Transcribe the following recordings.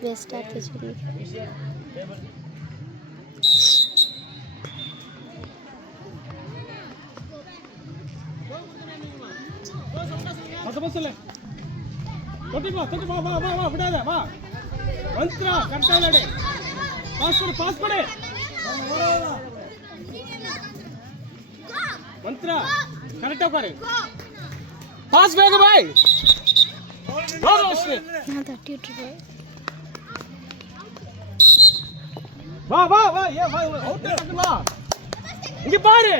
best आते चलिए बस ले तोटी वा बिड़ा वा मंत्रा करता लड़े पास पड़े मंत्रा करेक्ट करे पास बैग भाई और उसने यहां 30 रुपए வா ஏ வா அவுட் டக்குமா இங்க பாரு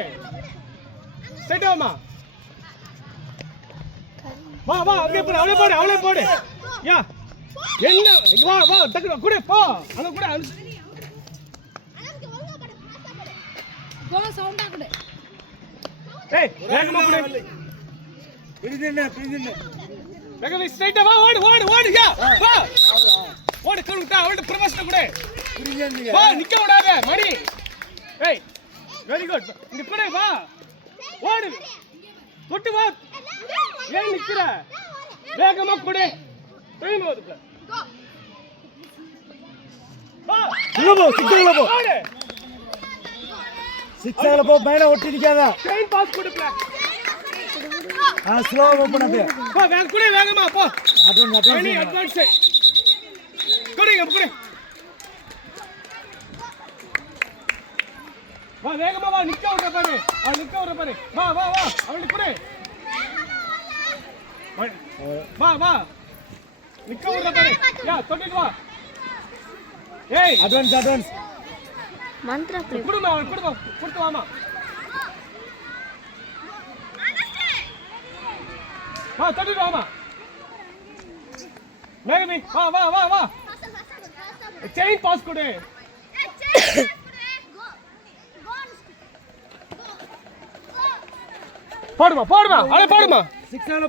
செட்டோமா வா அங்கே போடு அவளே போடு யா என்ன வா டக்கு குடு போ அங்க குடு கோ சவுண்டா குடு ஏய் வேகமா குடு பிடிதினே வேகமா ஸ்ட்ரைட்டா வா ஓடு யா வா ஓடு குடுடா அவளே ப்ரொமோஷன் குடு வா நிக்க விடாத மணி ஏய் வெரி குட் இங்க குடு வா ஓடு தொட்டு வா ஏன் நிக்கிற வேகமா குடு டைம் ஆகுது வா சிக்ஸால போ சிக்ஸால போ மேல ஒட்டி நிக்காத ட்ரெயின் பாஸ் குடு ப்ளே ஸ்லோ ஓபன் அப் வா வேகமா போ அட்வான்ஸ் அட்வான்ஸ் குடு வா வேகமா வா நிக்க விட பாரு வா அவளுக்கு குடு வா நிக்க விட பாரு யா தொட்டிட்டு வா ஏய் அட்வான்ஸ் मंत्रा प्ले குடுமா கொடுத்து வாமா வா தொட்டிட்டு வாமா மேகமி வா செயின் பாஸ் கொடு போடுமா போடுமா சிக்ஸால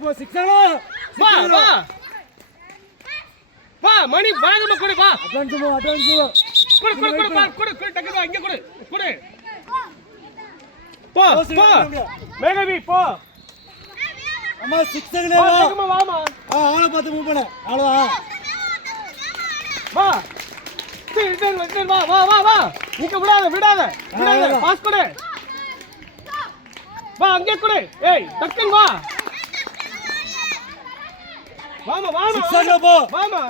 வா மணி வேகமா கொடு வா அட்வான்ஸ் குடு டக்கு வா இங்க குடு போ மேகவி போ அம்மா சிக்ஸால வா வேகமா வாமா ஆளை பார்த்து மூவ் பண்ணு அவ்வளவுதான் வா ரிட்டர்ன் வா நிக்க விடாத பாஸ் கொடு வா அங்கே கொடு ஏய் டக்கன் வா வாமா சிக்ஸால போ வாமா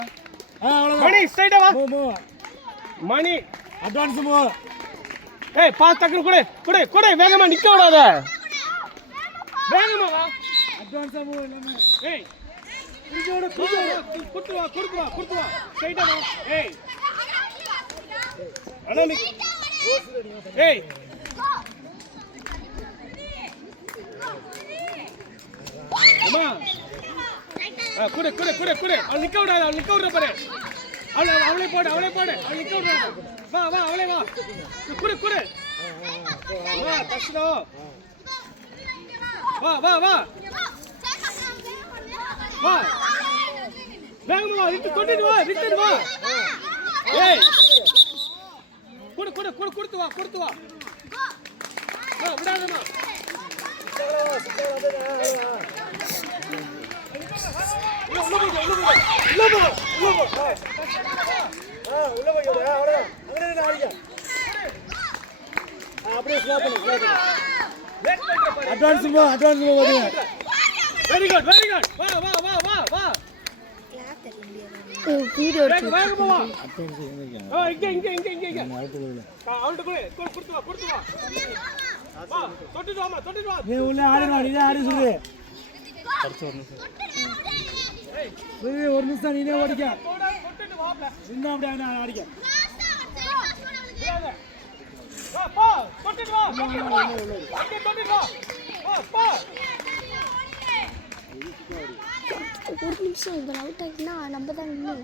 அவ்வளவுதான் மணி ஸ்ட்ரைட்டா வா மூவ் மணி அட்வான்ஸ் மூவ் ஏய் பாஸ் டக்கன் கொடு வேகமா நிக்க விடாத வேகமா வா அட்வான்ஸ் மூவ் எல்லாமே ஏய் குடுத்து வா ஸ்ட்ரைட்டா வா ஏய் அண்ணா ஏய் அம்மா குடு அவள் நிக்க விடுற பாரு அவளே போடு அவள் நிக்க விடுற வா அவளே வா குடு வா கஷ்டம் வா வேகமா வா ரிட்டர்ன் வா ஏய் கொடுத்து வா விடாதம்மா அட்வான்ஸ் மூவ் வெரி குட் வா வீடியோ வேகமா வா இங்க அவள்கிட்ட கொடுத்து வா தொட்டிட்டு வா நீ உள்ள ஆடுறா நீ ஆடி சொல்லு ஒரு நிமிஷம் நீனே ஓடிக்க இன்னும் அப்படியே நான் அடிக்க போ தொட்டிட்டு வா போ ஒரு நிமிஷம் இவர் அவுட் ஆகினா நம்ம தான் இன்னும்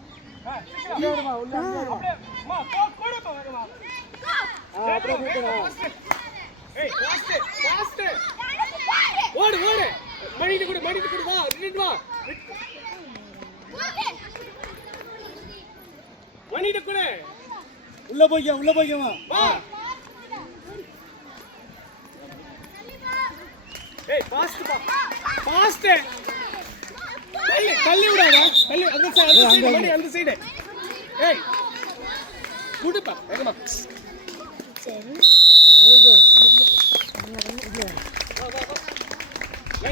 ஓடு மணிட்டு கொடு வா ரிட்டர்ன் வா மணிட்டு கொடு உள்ள போய்க்கமா வா ஏய் ஃபாஸ்ட் பா ஃபாஸ்ட் தள்ளி விடாத தள்ளி அந்த சைடு மணி அந்த சைடு ஏய் குடுப்பா வேகமா சரி